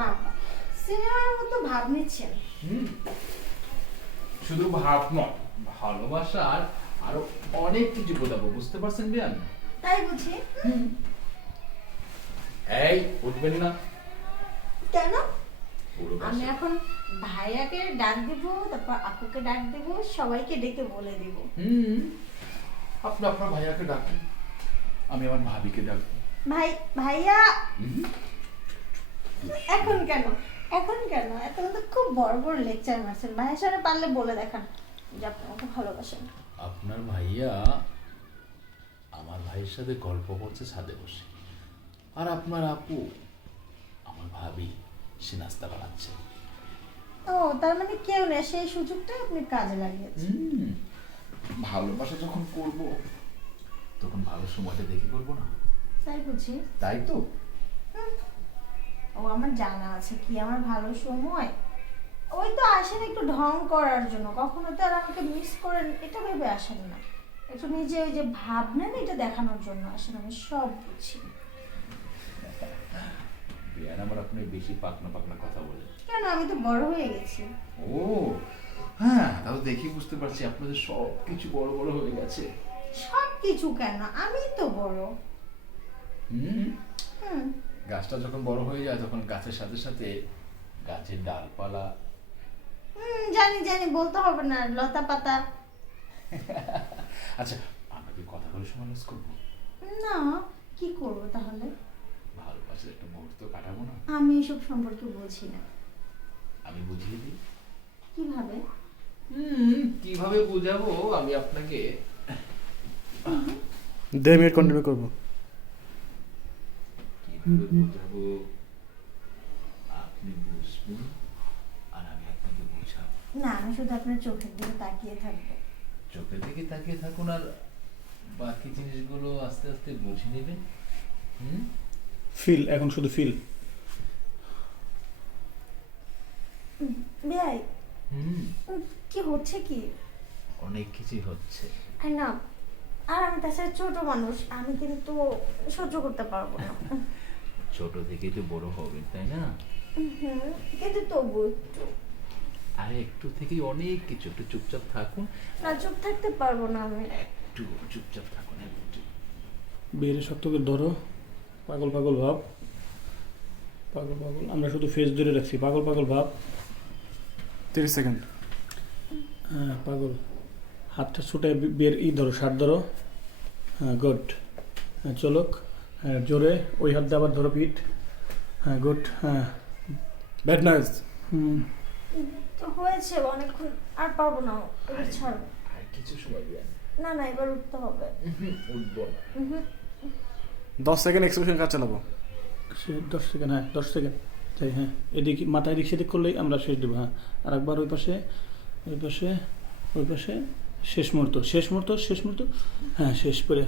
বাবা সিনেমার মতো ভাব নিচ্ছেন। শুধু ভাব নয়, ভালোবাসার আরো অনেক কিছু বোঝাবো, বুঝতে পারছেন বিয়ান? তাই বুঝি? এই উঠবেন না কেন? পুরো আমি বাসা। এখন ভাইয়াকে ডাক দিব, তারপর আপুকে ডাক দিব, সবাইকে ডেকে বলে দিব। আপনি আপনার ভাইয়াকে ডাকেন, আমি আমার ভাবিকে ডাকবো। ভাইয়া এখন কেন? এখন কেন? এখন তো খুব বড় বড় লেকচার মারছেন। ভাইয়ের সামনে পারলে বলে দেখান যে আপনি আমাকে ভালোবাসেন। আপনার ভাইয়া আমার ভাইয়ের সাথে গল্প করছে ছাদে বসে, আর আপনার আপু আমার ভাবি সে নাস্তা বানাচ্ছে। ও তার মানে কেউ নেই, সেই সুযোগটা আপনি কাজে লাগিয়েছেন। ভালোবাসা যখন করব তখন ভালো সময়টা দেখে করবো না? তাই বুঝি? তাই তো। ও আমার জানা আছে কি আমার ভালো সময়। ওই তো আসেন একটু ঢং করার জন্য, কখনো তো আর আমাকে মিস করেন এটা ভেবে আসেন না। একটু নিজে ওই যে ভাব নেন এটা দেখানোর জন্য আসেন, আমি সব বুঝি। বিয়ান আমার আপনি বেশি পাকনা পাকনা কথা বলে। কেন? আমি তো বড় হয়ে গেছি। ও হ্যাঁ, তাও দেখি বুঝতে পারছি আপনাদের সব কিছু বড় বড় হয়ে গেছে। সব কিছু কেন, আমি তো বড়। হুম হুম গাছটা যখন বড় হয়ে যায় তখন গাছের সাথে সাথে গাছের ডালপালা। জানি জানি, বলতে হবে না, লতা পাতা। আচ্ছা, আমরা কি কথা বলে সময় লস করবো? না, কি করব তাহলে? ভালোবাসার একটা মুহূর্ত কাটাবো না? আমি এসব সম্পর্কে বুঝি না। আমি বুঝিয়ে দিই। কিভাবে? কিভাবে বুঝাবো আমি আপনাকে? 2 মিনিট কন্টিনিউ করবো। কিভাবে বুঝাবো? আপনি বুঝবেন আর আমি আপনাকে বুঝাবো। না, আমি শুধু আপনার চোখের দিকে তাকিয়ে থাকবো। চোখের দিকে তাকিয়ে থাকুন আর বাকি জিনিসগুলো আস্তে আস্তে বুঝে নেবেন। ফিল, এখন শুধু ফিল। বেয়াই, হুম কি হচ্ছে কি? অনেক কিছুই হচ্ছে। আর না, আর আমি তাছাড়া ছোট মানুষ, আমি কিন্তু সহ্য করতে পারবো না। ছোট থেকেই তো বড় হবেন, তাই না? কিন্তু তবু একটু। আরে একটু থেকেই অনেক কিছু। একটু চুপচাপ থাকুন। না, চুপ থাকতে পারবো না আমি। একটু চুপচাপ থাকুন একটু। বিয়ের শক্ত করে ধরো, পাগল পাগল ভাব, পাগল পাগল। আমরা শুধু ফেস ধরে রাখছি, পাগল পাগল ভাব। 30 সেকেন্ড। হ্যাঁ পাগল। হাতটা ছুটে বিয়ের ধরো, শার্ট ধরো। হ্যাঁ গুড। হ্যাঁ চলক। হ্যাঁ জোরে ওই হাত দিয়ে আবার ধরো পিঠ। হ্যাঁ গুড। হ্যাঁ ব্যাড নাইস। তো হয়েছে অনেকক্ষণ, আর পারবো না, এবার ছাড়ো। আর কিছু সময় দেন। না না, এবার উঠতে হবে। উঠবো না। 10 সেকেন্ড এক্সপ্রেশন কাজ চালাবো। 10 সেকেন্ড, হ্যাঁ 10 সেকেন্ড। তাই হ্যাঁ, এদিকে মাথা এদিক সেদিক করলেই আমরা শেষ দেবো। হ্যাঁ আর একবার ওই পাশে, ওই পাশে, ওই পাশে। শেষ মুহূর্ত, শেষ মুহূর্ত, শেষ মুহূর্ত। হ্যাঁ শেষ করে